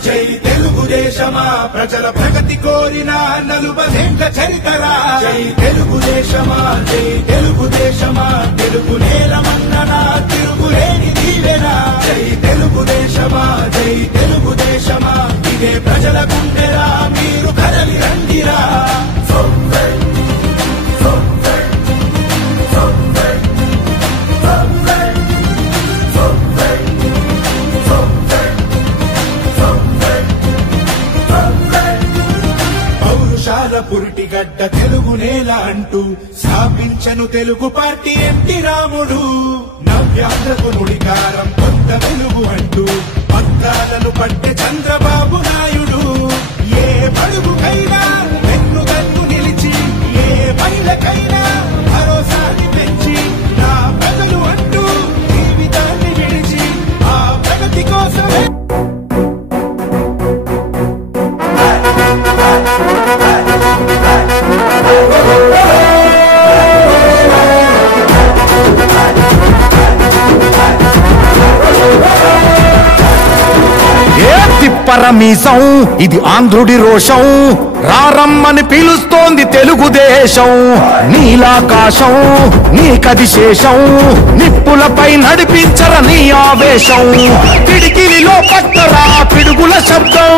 జై తెలుగుదేశమా ప్రజల ప్రగతి కోరిన నలుబదేండ్ల చరితరా జై తెలుగుదేశమా జై తెలుగుదేశమా తెలుగు నేలమన్ననా తిరుగులేని దీవెనా జై తెలుగుదేశమా జై తెలుగుదేశమా ఇదే ప్రజల గుండెరా మీరు కదలి రండిరా పురిటిగడ్డ తెలుగు నేల అంటూ స్థాపించను తెలుగు పార్టీ ఎన్టీ రాముడు నవ్యాంధ్రకు నుడికారం కొంత వెలుగు అంటూ పగ్గాలను పట్టే చంద్రబాబు నాయుడు ఏ పడుగుకైనా వెన్నుదన్ను నిలిచి ఏ మహిళకైనా భరోసాని పెంచి నా ప్రజలు అంటూ జీవితాన్ని విడిచి ఆ ప్రగతి కోసమే పరమీసం ఇది ఆంధ్రుడి రోషం రారమ్మని పిలుస్తోంది తెలుగుదేశం నీలాకాశం నీకది శేషం నిప్పులపై నడిపించర నీ ఆవేశం పిడికిలిలో పట్టరా పిడుగుల శబ్దం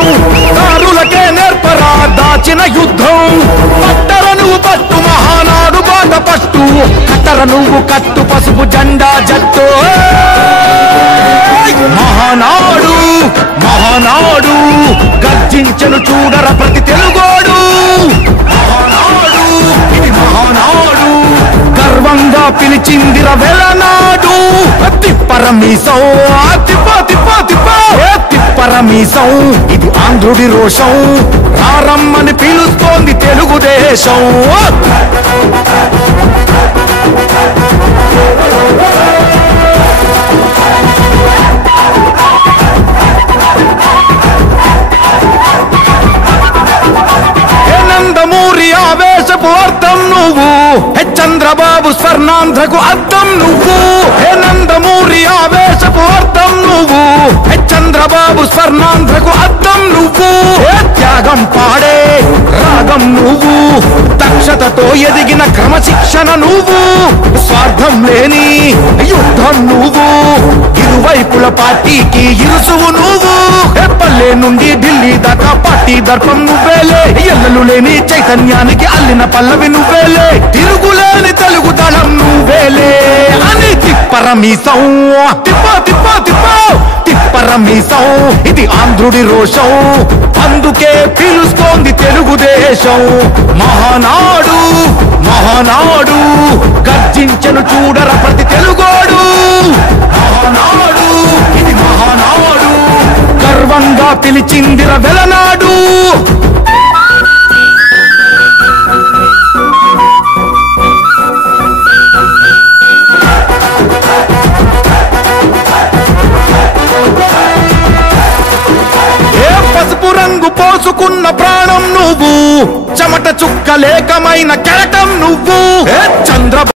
దారులకే నేర్పరా దాచిన యుద్ధం పట్టర నువ్వు పట్టు మహానాడు బాట పట్టు కట్టర నువ్వు కట్టు పసుపు జెండా జట్టు మహానాడు మహానాడు గర్జించను చూడర ప్రతి తెలుగోడు మహానాడు ఇది మహానాడు గర్వంగా పిలిచిందిర వెలనాడు తిప్పరమీసం తిప్పరమీసం ఇది ఆంధ్రుడి రోషం రారమ్మని పిలుస్తోంది తెలుగుదేశం ఆవేశపు అర్థం నువ్వు చంద్రబాబు స్వర్ణాంధ్రకు అర్థం నువ్వు నందమూరి ఆవేశపు అర్థం నువ్వు చంద్రబాబు స్వర్ణాంధ్రకు అర్థం నువ్వు త్యాగం పాడే రాగం నువ్వు దక్షతతో ఎదిగిన క్రమశిక్షణ నువ్వు స్వార్థం లేని యుద్ధం నువ్వు ఇరువైపుల పార్టీకి ఇరుసువు నువ్వు పల్లె నుండి ఢిల్లీ దాకా పార్టీ దర్పం నువ్వేలే ఎల్లలు లేని చైతన్యానికి అల్లిన పల్లవి నువ్వేలే తిరుగులేని తెలుగు దళం నువ్వేలే అని తిప్పరమీసం తిప్పరమీసం ఇది ఆంధ్రుడి రోషం అందుకే పిలుస్తోంది తెలుగుదేశం మహానాడు మహానాడు గర్జించను చూడర ప్రతి తెలుగోడు మహానాడు ఇది మహానాడు గర్వంగా పిలిచిందిర వెలనాడు పసుపు రంగు పోసుకున్న ప్రాణం నువ్వు చెమట చుక్కలేకమైన కెరటం నువ్వు చంద్ర